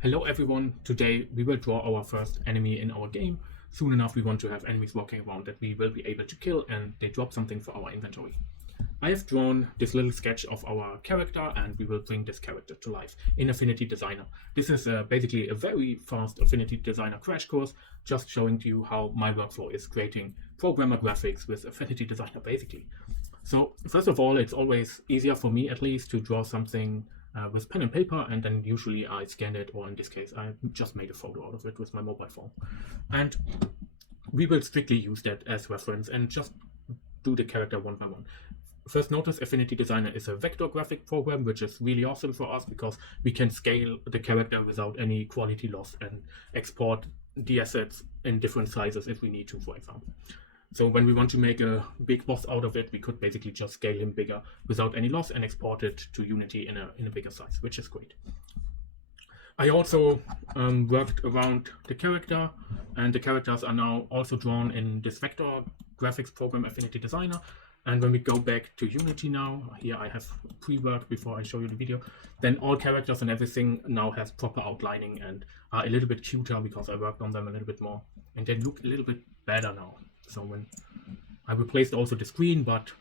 Hello everyone, today we will draw our first enemy in our game. Soon enough we want to have enemies walking around that we will be able to kill and they drop something for our inventory. I have drawn this little sketch of our character and we will bring this character to life in Affinity Designer. This is basically a very fast Affinity Designer crash course, just showing to you how my workflow is creating programmer graphics with Affinity Designer basically. So first of all, it's always easier for me at least to draw something with pen and paper, and then usually I scan it, or in this case I just made a photo out of it with my mobile phone. And we will strictly use that as reference and just do the character one by one. First notice, Affinity Designer is a vector graphic program, which is really awesome for us because we can scale the character without any quality loss and export the assets in different sizes if we need to, for example. So when we want to make a big boss out of it, we could basically just scale him bigger without any loss and export it to Unity in a bigger size, which is great. I also worked around the character, and the characters are now also drawn in this vector graphics program, Affinity Designer. And when we go back to Unity now, here I have pre-work before I show you the video, then all characters and everything now has proper outlining and are a little bit cuter because I worked on them a little bit more, and they look a little bit better now. So when I replaced also the screen, but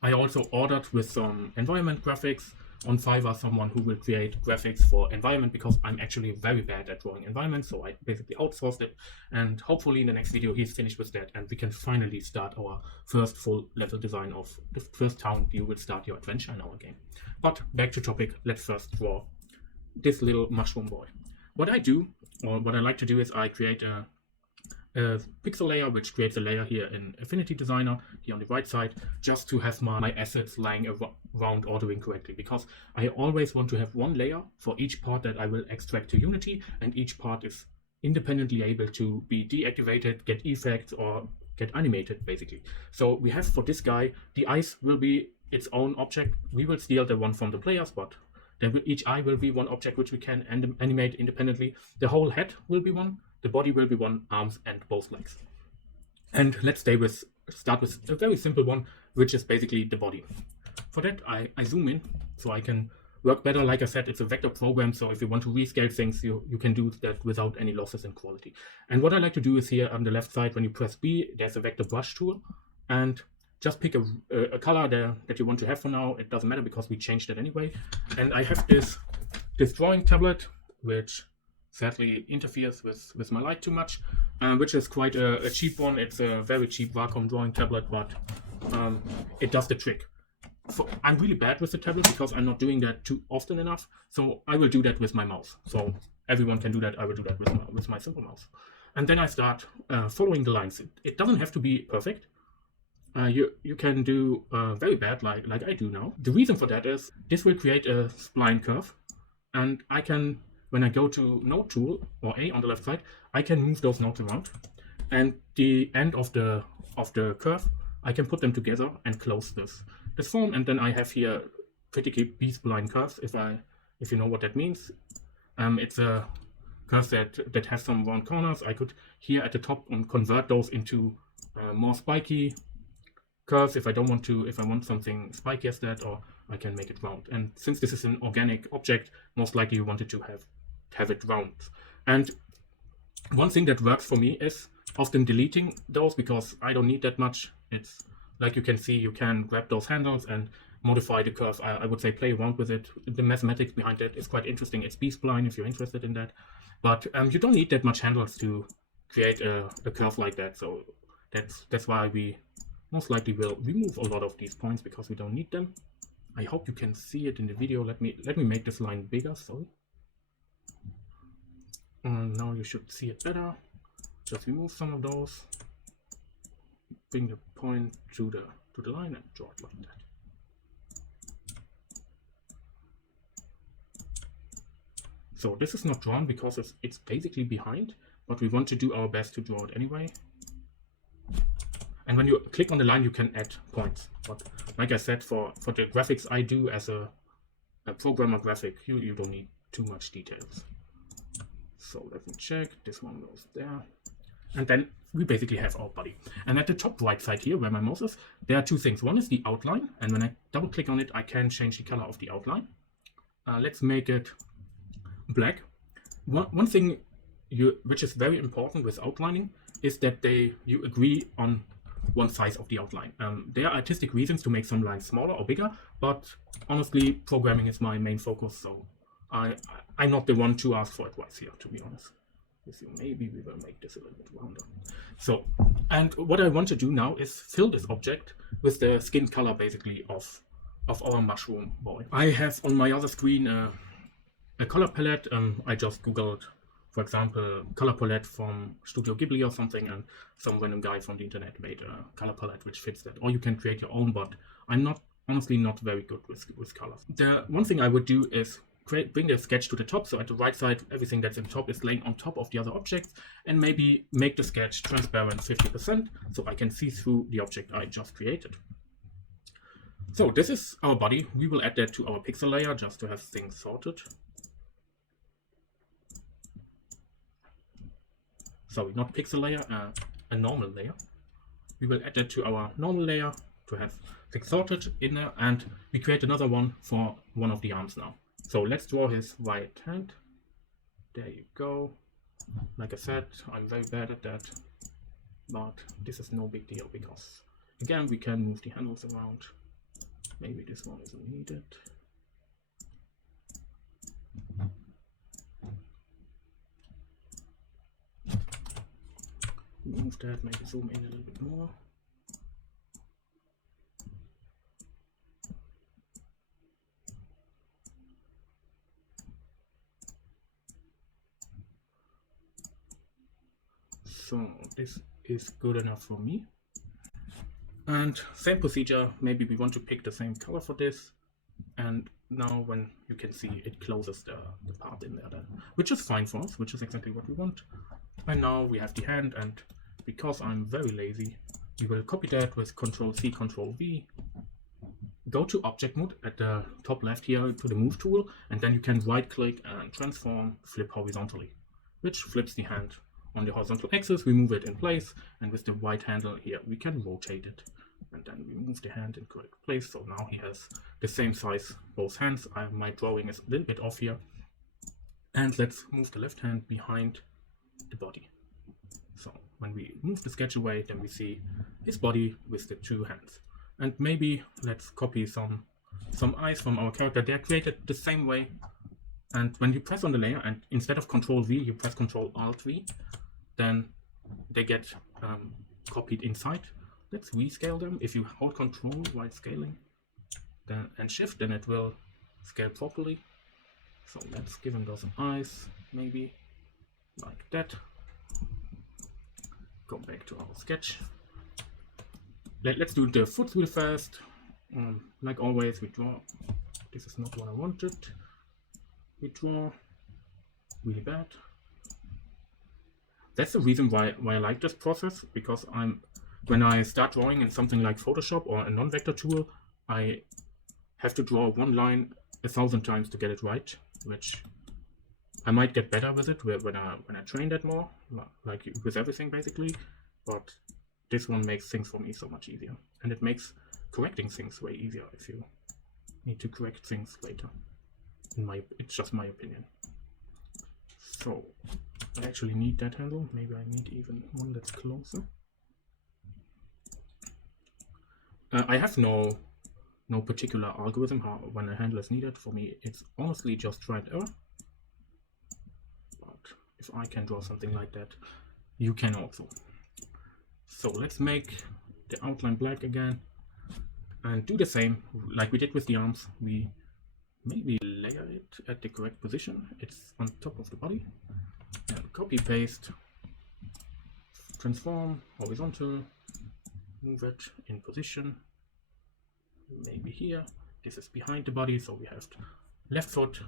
I also ordered with some environment graphics on Fiverr someone who will create graphics for environment because I'm actually very bad at drawing environments, so I basically outsourced it, and hopefully in the next video he's finished with that and we can finally start our first full level design of the first town you will start your adventure in our game. But back to topic, let's first draw this little mushroom boy. What I do, or what I like to do, is I create a pixel layer, which creates a layer here in Affinity Designer, here on the right side, just to have my assets lying around ordering correctly, because I always want to have one layer for each part that I will extract to Unity, and each part is independently able to be deactivated, get effects, or get animated, basically. So we have for this guy, the eyes will be its own object. We will steal the one from the players, but then each eye will be one object which we can animate independently. The whole head will be one. The body will be one, arms and both legs. And let's start with a very simple one, which is basically the body. For that, I zoom in so I can work better. Like I said, it's a vector program, so if you want to rescale things, you can do that without any losses in quality. And what I like to do is here on the left side, when you press B, there's a vector brush tool, and just pick a color there that you want to have for now. It doesn't matter because we changed it anyway. And I have this drawing tablet, which sadly interferes with my light too much, which is quite a cheap one. It's a very cheap Wacom drawing tablet, but it does the trick. I'm really bad with the tablet because I'm not doing that too often enough, so I will do that with my mouse. So everyone can do that. I will do that with my simple mouse. And then I start following the lines. It doesn't have to be perfect. You can do very bad like I do now. The reason for that is this will create a spline curve, and I can, when I go to node tool or A on the left side, I can move those nodes around, and the end of the curve, I can put them together and close this form, and then I have here critically B-spline curves. If you know what that means, it's a curve that has some round corners. I could here at the top convert those into more spiky curves if I want something spiky as that, or I can make it round. And since this is an organic object, most likely you wanted to have it round. And one thing that works for me is often deleting those because I don't need that much. It's like you can see, you can grab those handles and modify the curve. I would say play around with it. The mathematics behind it is quite interesting. It's B-spline if you're interested in that. But you don't need that much handles to create a curve like that. So that's why we most likely will remove a lot of these points because we don't need them. I hope you can see it in the video. Let me make this line bigger. Sorry. Now you should see it better. Just remove some of those. Bring the point to the line and draw it like that. So this is not drawn because it's basically behind, but we want to do our best to draw it anyway. And when you click on the line, you can add points. But like I said, for the graphics I do as a programmer graphic, you don't need too much details. So let me check. This one goes there. And then we basically have our body. And at the top right side here, where my mouse is, there are two things. One is the outline. And when I double click on it, I can change the color of the outline. Let's make it black. One thing which is very important with outlining is that you agree on one size of the outline. There are artistic reasons to make some lines smaller or bigger, but honestly, programming is my main focus, so I'm not the one to ask for advice here, to be honest with you. Maybe we will make this a little bit rounder. So, and what I want to do now is fill this object with the skin color, basically, of our mushroom boy. I have on my other screen a color palette. I just googled, for example, color palette from Studio Ghibli or something, and some random guy from the internet made a color palette which fits that. Or you can create your own, but I'm honestly not very good with colors. The one thing I would do is bring the sketch to the top, so at the right side everything that's in top is laying on top of the other objects, and maybe make the sketch transparent 50% so I can see through the object I just created. So this is our body. We will add that to our pixel layer just to have things sorted. Sorry, not pixel layer, a normal layer. We will add that to our normal layer to have things sorted in there, and we create another one for one of the arms now. So let's draw his right hand. There you go. Like I said, I'm very bad at that, but this is no big deal because, again, we can move the handles around. Maybe this one isn't needed. Move that, maybe zoom in a little bit more. So this is good enough for me. And same procedure, maybe we want to pick the same color for this. And now when you can see it closes the part in there then, which is fine for us, which is exactly what we want. And now we have the hand, and because I'm very lazy, we will copy that with Ctrl+C, Ctrl+V. Go to object mode at the top left here to the move tool, and then you can right click and transform, flip horizontally, which flips the hand on the horizontal axis. We move it in place, and with the right handle here we can rotate it, and then we move the hand in correct place. So now he has the same size both hands. My drawing is a little bit off here, and let's move the left hand behind the body. So when we move the sketch away, then we see his body with the two hands. And maybe let's copy some eyes from our character. They are created the same way, and when you press on the layer and instead of Ctrl+V you press Ctrl+Alt+V, then they get copied inside. Let's rescale them. If you hold Control while scaling then and Shift, then it will scale properly. So let's give him those eyes, maybe like that. Go back to our sketch. Let's do the foot real fast. Like always, we draw. This is not what I wanted. We draw really bad. That's the reason why I like this process, because when I start drawing in something like Photoshop or a non-vector tool, I have to draw one line 1,000 times to get it right, which I might get better with it when I train that more, like with everything basically, but this one makes things for me so much easier, and it makes correcting things way easier if you need to correct things later. It's just my opinion. So I actually need that handle. Maybe I need even one that's closer. I have no particular algorithm when a handle is needed. For me, it's honestly just try and error. But if I can draw something like that, you can also. So let's make the outline black again and do the same like we did with the arms. We maybe layer it at the correct position. It's on top of the body. And copy paste, transform, horizontal, move it in position, maybe here. This is behind the body, so we have left foot,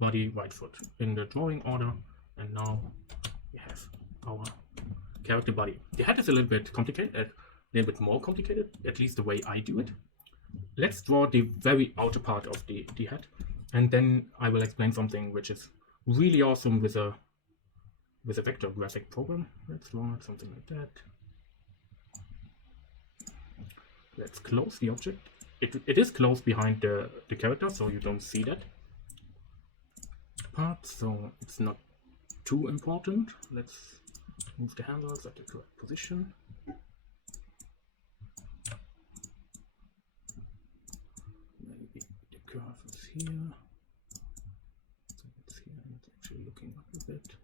body, right foot in the drawing order, and now we have our character body. The head is a little bit complicated, a little bit more complicated, at least the way I do it. Let's draw the very outer part of the head, and then I will explain something which is really awesome with a vector graphic program. Let's draw something like that. Let's close the object. It is close behind the character, so you don't see that part, so it's not too important. Let's move the handles at the correct position. Maybe the curve is here. So it's here and it's actually looking up a bit.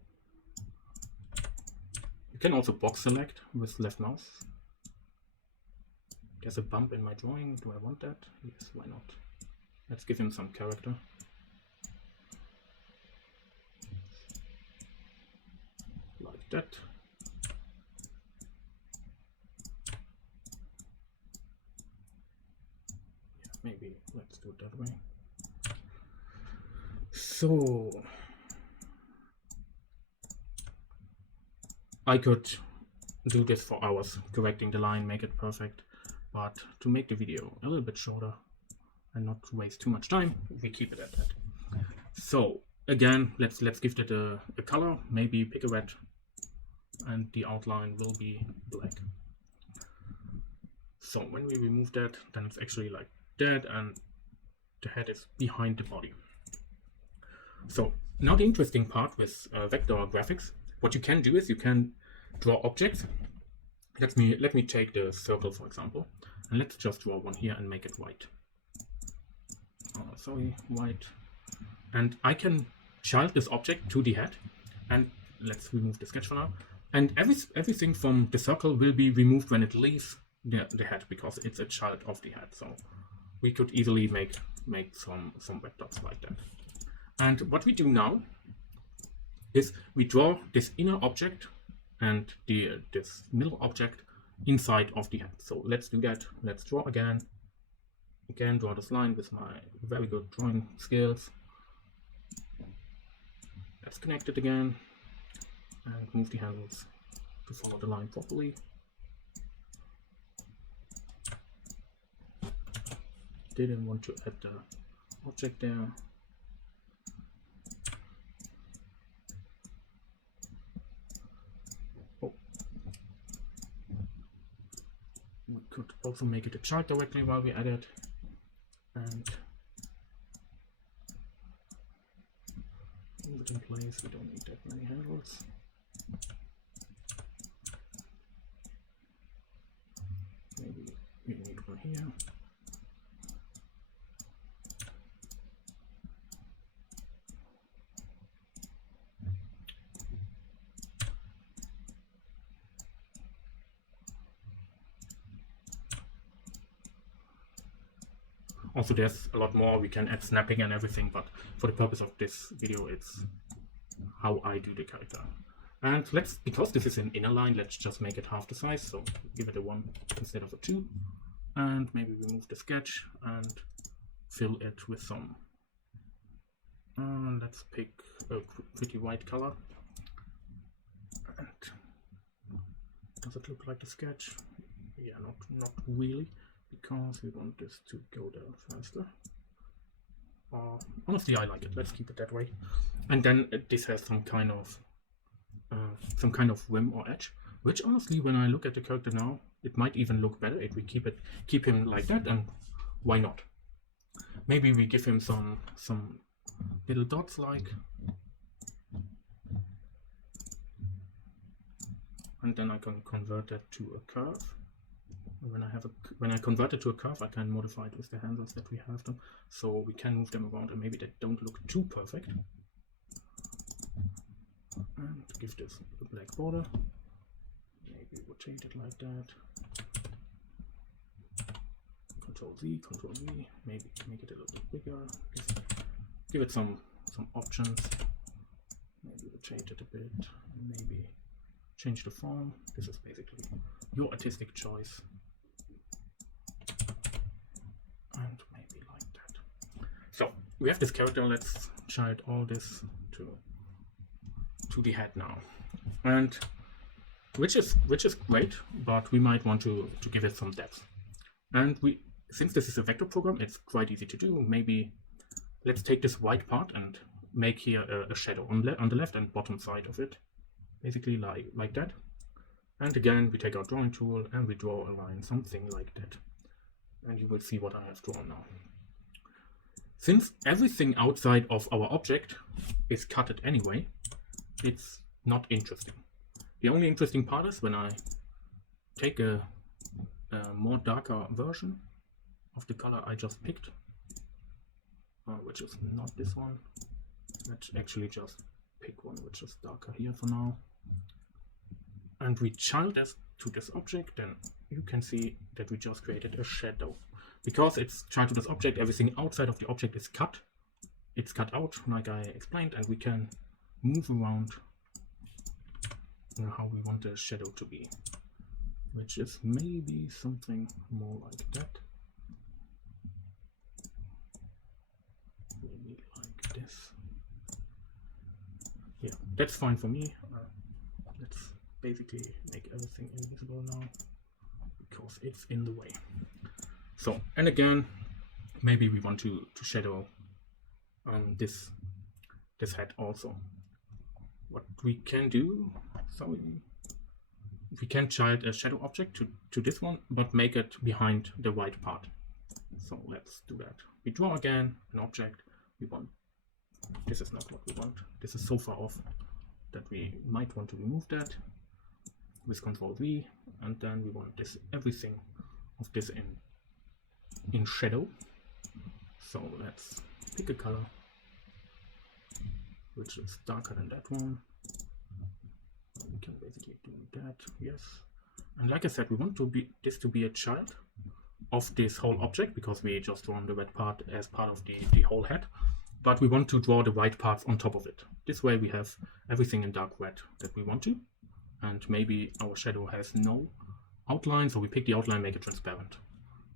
You can also box select with left mouse. There's a bump in my drawing. Do I want that? Yes, why not? Let's give him some character. Like that. Yeah, maybe let's do it that way. So I could do this for hours, correcting the line, make it perfect. But to make the video a little bit shorter and not to waste too much time, we keep it at that. So again, let's give it a color, maybe pick a red, and the outline will be black. So when we remove that, then it's actually like that, and the head is behind the body. So now the interesting part with vector graphics, what you can do is you can draw objects. Let me take the circle, for example, and let's just draw one here and make it white. Oh, sorry, white. And I can child this object to the head, and let's remove the sketch for now. And everything from the circle will be removed when it leaves the head, because it's a child of the head. So we could easily make some red dots like that. And what we do now is we draw this inner object and this middle object inside of the head. So let's do that. Let's draw again. Again, draw this line with my very good drawing skills. Let's connect it again and move the handles to follow the line properly. Didn't want to add the object there. We could also make it a chart directly while we add it, and move it in place. We don't need that many handles. Maybe we need one here. Also, there's a lot more. We can add snapping and everything, but for the purpose of this video, it's how I do the character. And because this is an inner line, let's just make it half the size. So give it a 1 instead of a 2. And maybe remove the sketch and fill it with some. Let's pick a pretty white color. And does it look like the sketch? Yeah, not really, because we want this to go there faster. Honestly, I like it. Let's keep it that way. And then this has some kind of rim or edge, which honestly, when I look at the character now, it might even look better if we keep him like that. And why not? Maybe we give him some little dots like, and then I can convert that to a curve. When I convert it to a curve, I can modify it with the handles that we have them, so we can move them around and maybe they don't look too perfect. And give this a black border. Maybe rotate it like that. Control Z, Control V. Maybe make it a little bit bigger. Give it some options. Maybe rotate it a bit. Maybe change the form. This is basically your artistic choice. And maybe like that. So we have this character. Let's child all this to the head now, and which is great, but we might want to give it some depth. And since this is a vector program, it's quite easy to do. Maybe let's take this white part and make here a shadow on the left and bottom side of it, basically like that. And again, we take our drawing tool and we draw a line, something like that. And you will see what I have drawn now. Since everything outside of our object is cutted anyway, it's not interesting. The only interesting part is when I take a more darker version of the color I just picked, which is not this one. Let's actually just pick one which is darker here for now. And we child this to this object, then you can see that we just created a shadow. Because it's child to this object, everything outside of the object is cut. It's cut out, like I explained, and we can move around how we want the shadow to be, which is maybe something more like that. Maybe like this. Yeah, that's fine for me. Let's basically make everything invisible now because it's in the way. So, and again, maybe we want to shadow this head also. What we can do, so we can child a shadow object to this one, but make it behind the white part. So let's do that. We draw again an object. We want, this is not what we want. This is so far off that we might want to remove that with Ctrl V, and then we want this, everything of this in shadow. So let's pick a color which is darker than that one. We can basically do that, yes. And like I said, we want this to be a child of this whole object because we just drawn the red part as part of the whole head. But we want to draw the white parts on top of it. This way we have everything in dark red that we want to. And maybe our shadow has no outline, so we pick the outline, make it transparent.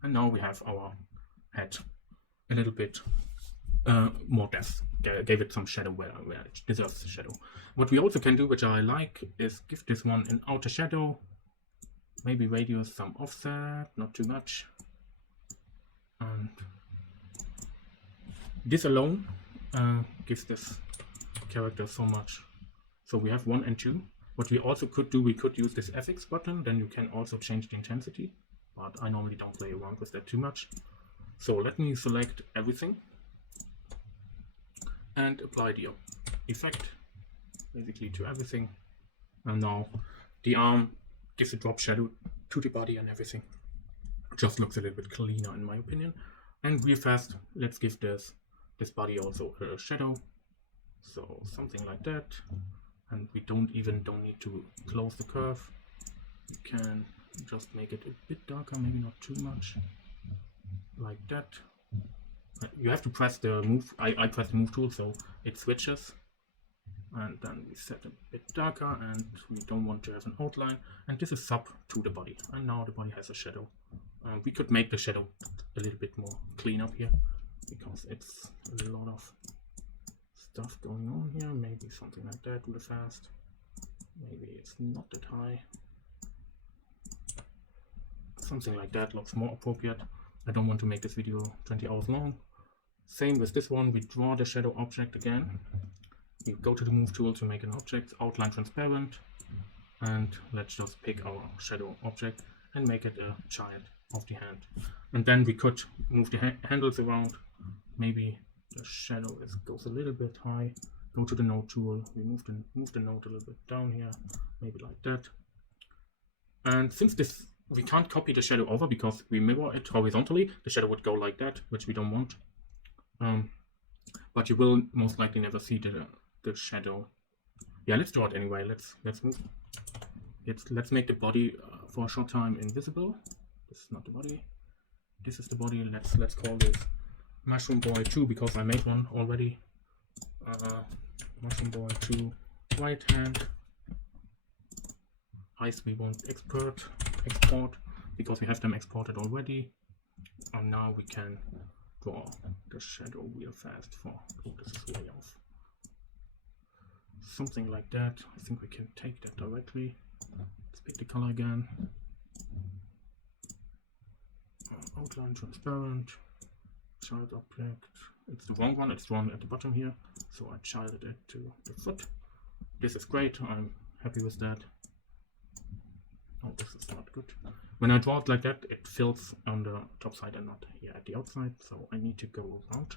And now we have our head a little bit more depth. Gave it some shadow where it deserves the shadow. What we also can do, which I like, is give this one an outer shadow. Maybe radius some offset, not too much. And this alone gives this character so much. So we have 1 and 2. What we also could do, we could use this FX button, then you can also change the intensity. But I normally don't play around with that too much. So let me select everything and apply the effect basically to everything. And now the arm gives a drop shadow to the body and everything. Just looks a little bit cleaner in my opinion. And real fast, let's give this body also a shadow. So something like that. And we don't need to close the curve. We can just make it a bit darker, maybe not too much. Like that. You have to press the move. I press the move tool so it switches. And then we set it a bit darker and we don't want to have an outline. And this is sub to the body. And now the body has a shadow. We could make the shadow a little bit more clean up here because it's a lot of stuff going on here. Maybe something like that real fast. Maybe it's not that high. Something like that looks more appropriate. I don't want to make this video 20 hours long. Same with this one, we draw the shadow object again. We go to the move tool to make an object, outline transparent, and let's just pick our shadow object and make it a child of the hand. And then we could move the handles around. Maybe the shadow goes a little bit high. Go to the node tool, we move the node a little bit down here, maybe like that. And since this, we can't copy the shadow over because we mirror it horizontally, the shadow would go like that, which we don't want. But you will most likely never see the shadow. Yeah, let's draw it anyway. Let's move. Let's make the body for a short time invisible. This is not the body. This is the body. Let's call this Mushroom Boy 2 because I made one already. Mushroom Boy 2 right hand. Eyes we want export because we have them exported already. And now we can draw the shadow real fast for, oh, this is way off. Something like that. I think we can take that directly. Let's pick the color again. Outline transparent. Child object. It's the wrong one. It's drawn at the bottom here. So I childed it to the foot. This is great. I'm happy with that. Oh, this is not good. When I draw it like that, it fills on the top side and not here at the outside. So I need to go around.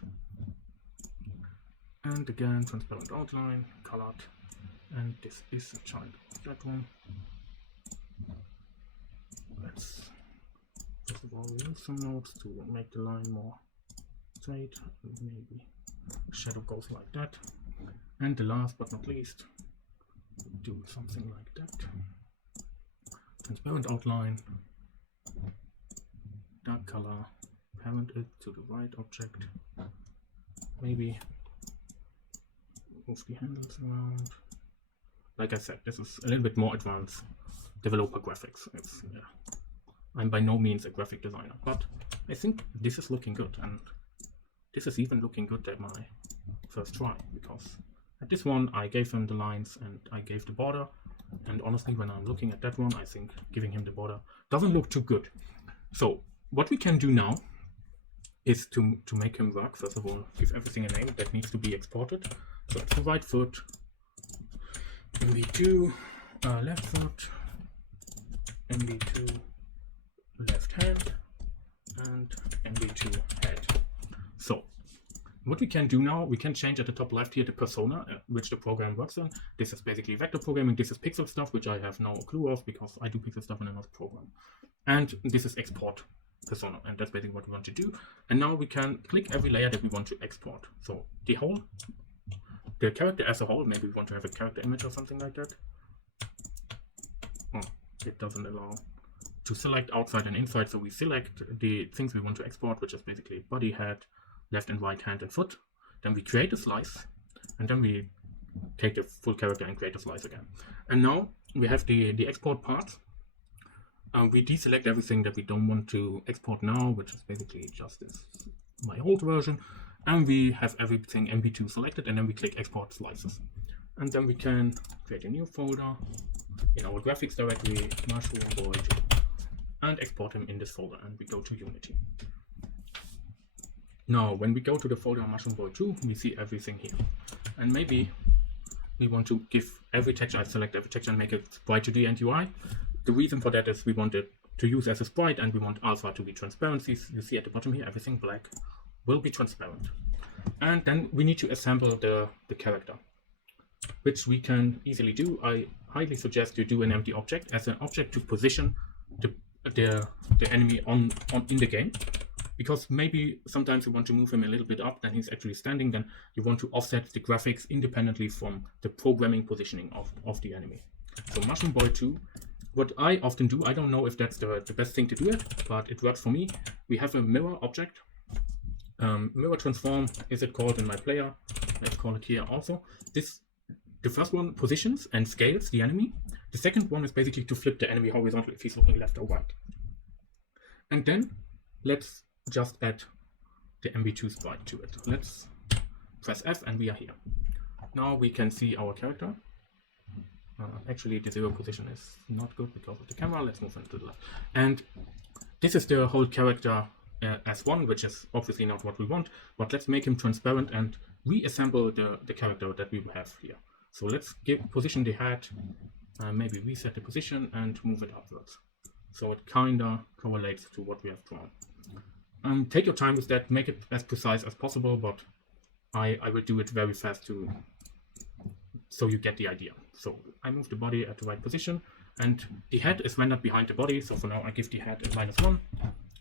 And again, transparent outline, colored. and this is a child of that one. Let's first of all remove some nodes to make the line more straight. Maybe shadow goes like that. And the last but not least, do something like that. Transparent outline, dark color, parent it to the right object. Maybe move the handles around. Like I said, this is a little bit more advanced developer graphics. I'm by no means a graphic designer, but I think this is looking good, and this is even looking good at my first try, because at this one I gave him the lines and I gave the border, and honestly when I'm looking at that one I think giving him the border doesn't look too good. So what we can do now is to make him work. First of all, give everything a name that needs to be exported. So it's the right foot, MB2 left foot, MB2 left hand, and MB2 head. So what we can do now, we can change at the top left here the persona which the program works on. This is basically vector programming, this is pixel stuff, which I have no clue of because I do pixel stuff in another program. And this is export persona, and that's basically what we want to do. And now we can click every layer that we want to export. So the character as a whole, maybe we want to have a character image or something like that. Oh, it doesn't allow to select outside and inside, so we select the things we want to export, which is basically body, head, left and right hand and foot. Then we create a slice, and then we take the full character and create a slice again. And now we have the export part. We deselect everything that we don't want to export now, which is basically just this, my old version. And we have everything MB2 selected, and then we click export slices. And then we can create a new folder in our graphics directory, Mushroom Boy 2, and export him in this folder, and we go to Unity. Now, when we go to the folder Mushroom Boy 2, we see everything here. And maybe we want to give every texture, I select every texture and make it sprite 2D and UI. The reason for that is we want it to use as a sprite, and we want alpha to be transparent. You see at the bottom here, everything black will be transparent. And then we need to assemble the character, which we can easily do. I highly suggest you do an empty object as an object to position the enemy in the game, because maybe sometimes you want to move him a little bit up, then he's actually standing, then you want to offset the graphics independently from the programming positioning of the enemy. So Mushroom Boy 2, what I often do, I don't know if that's the best thing to do it, but it works for me. We have a mirror object. Mirror transform is it called in my player. Let's call it here also. The first one positions and scales the enemy. The second one is basically to flip the enemy horizontally if he's looking left or right. And then let's just add the MB2 sprite to it. Let's press F and we are here. Now we can see our character. Actually the zero position is not good because of the camera. Let's move into the left. And this is the whole character as one, which is obviously not what we want, but let's make him transparent and reassemble the character that we have here. So let's position the head, maybe reset the position and move it upwards. So it kinda correlates to what we have drawn. Take your time with that, make it as precise as possible, but I will do it very fast so you get the idea. So I move the body at the right position, and the head is rendered behind the body, so for now I give the head a -1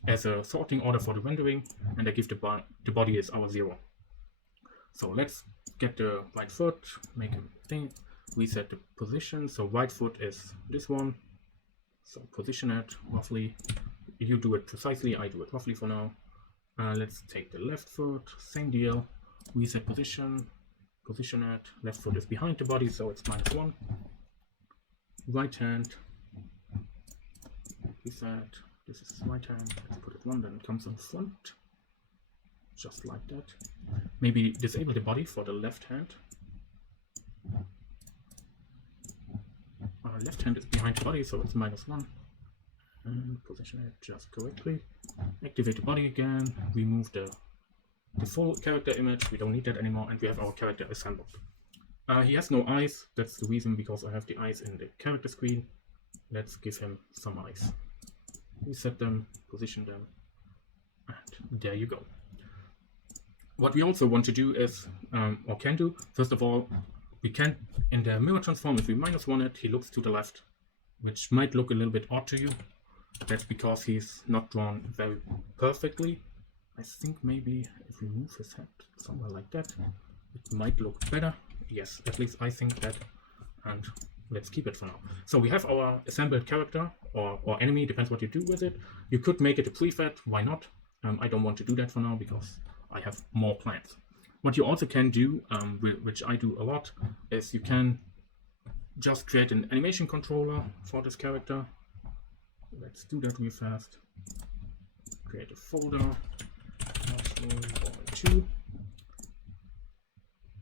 as a sorting order for the rendering, and I give the body is our 0. So let's get the right foot, make a thing, reset the position. So right foot is this one, so position it roughly. You do it precisely, I do it roughly for now. Let's take the left foot, same deal, reset position, position it. Left foot is behind the body, so it's -1. Right hand, reset. This is right hand. Let's put it 1, then it comes in front, just like that. Maybe disable the body for the left hand. Left hand is behind the body, so it's -1. And position it just correctly. Activate the body again. Remove the full character image. We don't need that anymore, and we have our character assembled. He has no eyes. That's the reason, because I have the eyes in the character screen. Let's give him some eyes. Reset them, position them, and there you go. What we also want to do is, or can do, first of all, We can, in the mirror transform, if we -1 it, he looks to the left, which might look a little bit odd to you. That's because he's not drawn very perfectly. I think maybe if we move his head somewhere like that, it might look better. Yes, at least I think that. And let's keep it for now. So we have our assembled character or enemy, depends what you do with it. You could make it a prefab, why not? I don't want to do that for now because I have more plans. What you also can do, which I do a lot, is you can just create an animation controller for this character. Let's do that real fast. Create a folder, 2,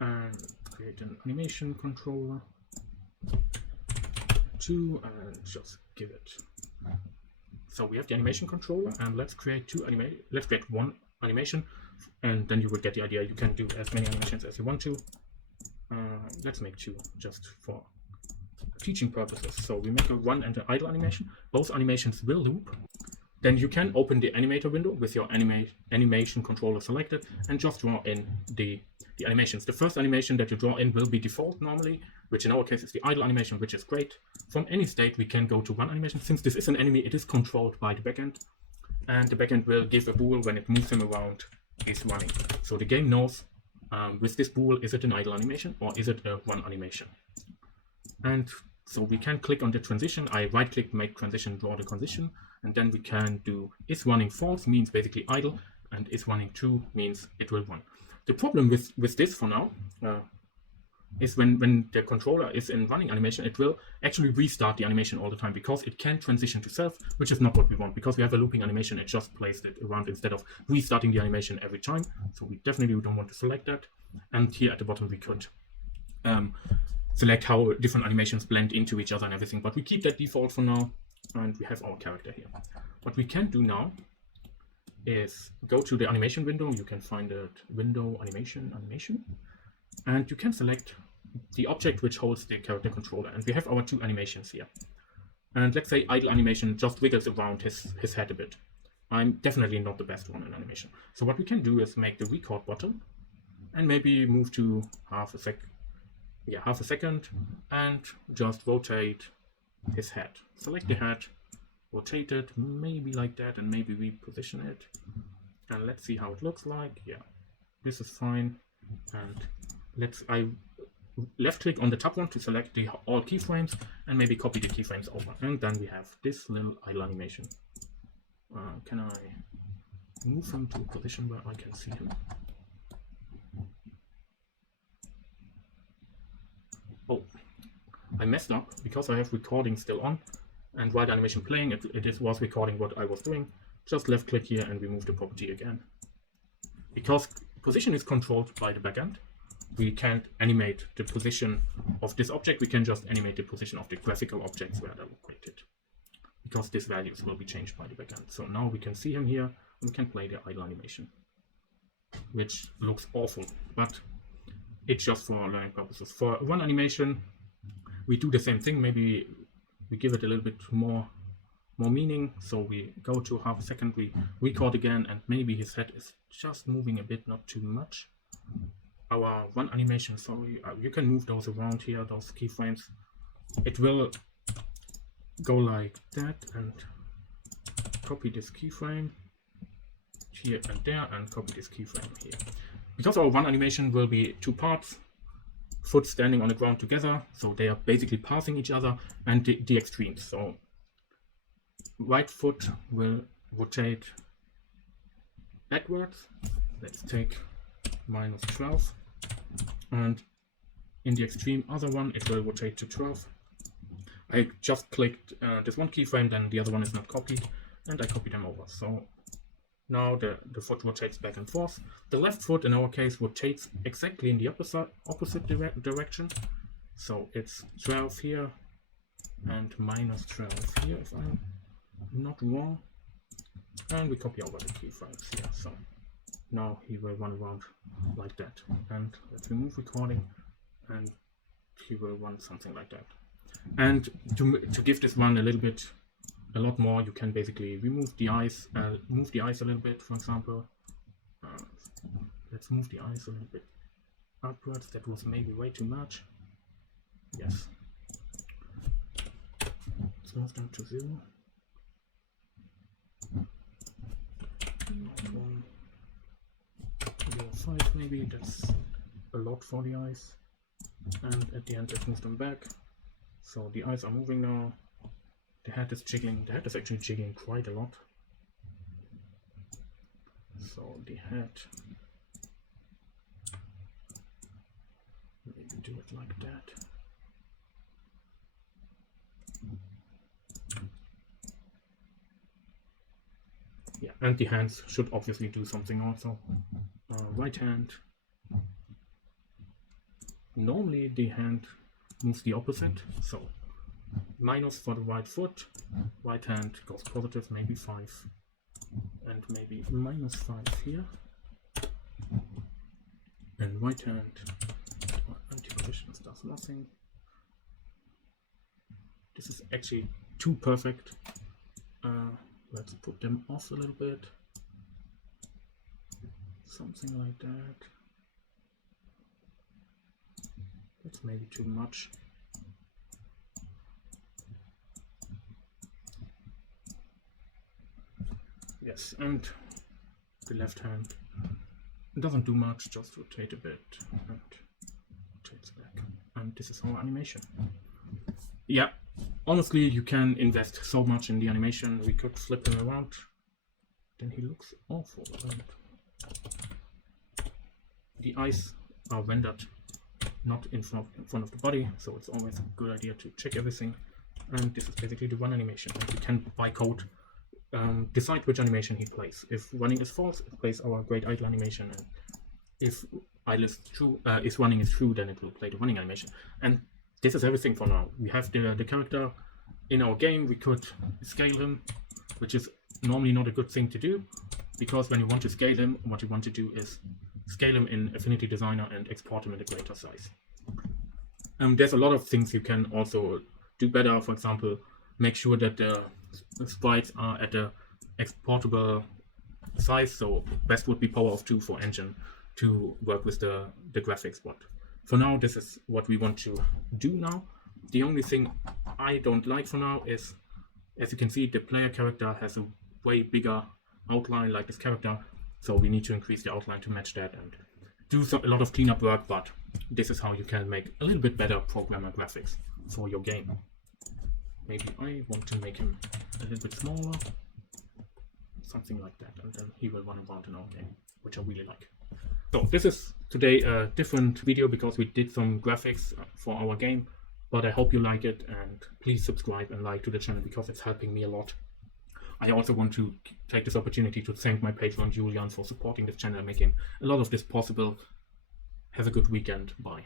and create an animation controller 2, and just give it. So we have the animation controller, and let's create one animation, and then you will get the idea. You can do as many animations as you want to. Let's make 2 just for teaching purposes. So we make a run and an idle animation. Both animations will loop. Then you can open the animator window with your animation controller selected and just draw in the animations. The first animation that you draw in will be default normally, which in our case is the idle animation, which is great. From any state we can go to one animation. Since this is an enemy, it is controlled by the backend, and the backend will give a bool when it moves him around is running. So the game knows with this bool, is it an idle animation or is it a one animation? And so we can click on the transition. I right click, make transition, draw the transition, and then we can do is running false means basically idle, and is running true means it will run. The problem with this for now is when the controller is in running animation, it will actually restart the animation all the time because it can transition to self, which is not what we want. Because we have a looping animation, it just plays it around instead of restarting the animation every time. So we definitely don't want to select that. And here at the bottom we could select how different animations blend into each other and everything, but we keep that default for now, and we have our character here. What we can do now is go to the animation window. You can find it window animation, and you can select the object which holds the character controller, and we have our 2 animations here. And let's say idle animation just wiggles around his head a bit. I'm definitely not the best one in animation. So what we can do is make the record button and maybe move to half a second, and just rotate his head. Select the head, rotate it, maybe like that, and maybe reposition it. And let's see how it looks like. Yeah, this is fine. And I left click on the top one to select all keyframes and maybe copy the keyframes over. And then we have this little idle animation. Can I move him to a position where I can see him? Oh, I messed up because I have recording still on, and while the animation playing, it was recording what I was doing. Just left click here and remove the property again. Because position is controlled by the backend, we can't animate the position of this object. We can just animate the position of the graphical objects where they're located, because these values will be changed by the backend. So now we can see him here, and we can play the idle animation, which looks awful, but it's just for learning purposes. For one animation, we do the same thing. Maybe we give it a little bit more meaning. So we go to half a second, we record again, and maybe his head is just moving a bit, not too much. Our one animation, sorry, you can move those around here, those keyframes. It will go like that, and copy this keyframe here and there, and copy this keyframe here. Because our one animation will be 2 parts, foot standing on the ground together, so they are basically passing each other, and the extremes. So right foot will rotate backwards. Let's take -12, and in the extreme other one it will rotate to 12. I just clicked this one keyframe, then the other one is not copied, and I copied them over. So now the foot rotates back and forth. The left foot in our case rotates exactly in the opposite direction. So it's 12 here and -12 here, if I'm not wrong. And we copy over the keyframes here. So now he will run around like that. And let's remove recording, and he will run something like that. And to give this one a lot more, you can basically remove the eyes, move the eyes a little bit, for example. Let's move the eyes a little bit upwards. That was maybe way too much. Yes. Let's move them to 0. Not 1. 0, 5 maybe, that's a lot for the eyes. And at the end let's move them back. So the eyes are moving now. The head is jiggling. The head is actually jiggling quite a lot. So the head, maybe do it like that. Yeah, and the hands should obviously do something also. Right hand. Normally the hand moves the opposite, so minus for the right foot, right hand goes positive, maybe 5, and maybe minus 5 here, and right hand anti-positions does nothing. This is actually too perfect. Let's put them off a little bit, something like that. That's maybe too much. Yes, and the left hand doesn't do much, just rotate a bit and rotates back. And this is our animation. Yeah, honestly, you can invest so much in the animation. We could flip him around, then he looks awful. And the eyes are rendered not in front of the body, so it's always a good idea to check everything. And this is basically the run animation. And we can by code decide which animation he plays. If running is false, it plays our great idle animation, and if idle is true, if running is true, then it will play the running animation. And this is everything for now. We have the character in our game. We could scale him, which is normally not a good thing to do, because when you want to scale him, what you want to do is scale him in Affinity Designer and export him in a greater size. There's a lot of things you can also do better. For example, make sure that the sprites are at a exportable size. So best would be power of 2 for engine to work with the graphics. But for now, this is what we want to do now. The only thing I don't like for now is, as you can see, the player character has a way bigger outline like this character. So we need to increase the outline to match that and do a lot of cleanup work, but this is how you can make a little bit better programmer graphics for your game. Maybe I want to make him a little bit smaller, something like that, and then he will run around in our game, which I really like. So this is today a different video because we did some graphics for our game, but I hope you like it, and please subscribe and like to the channel because it's helping me a lot. I also want to take this opportunity to thank my patron Julian for supporting this channel and making a lot of this possible. Have a good weekend. Bye.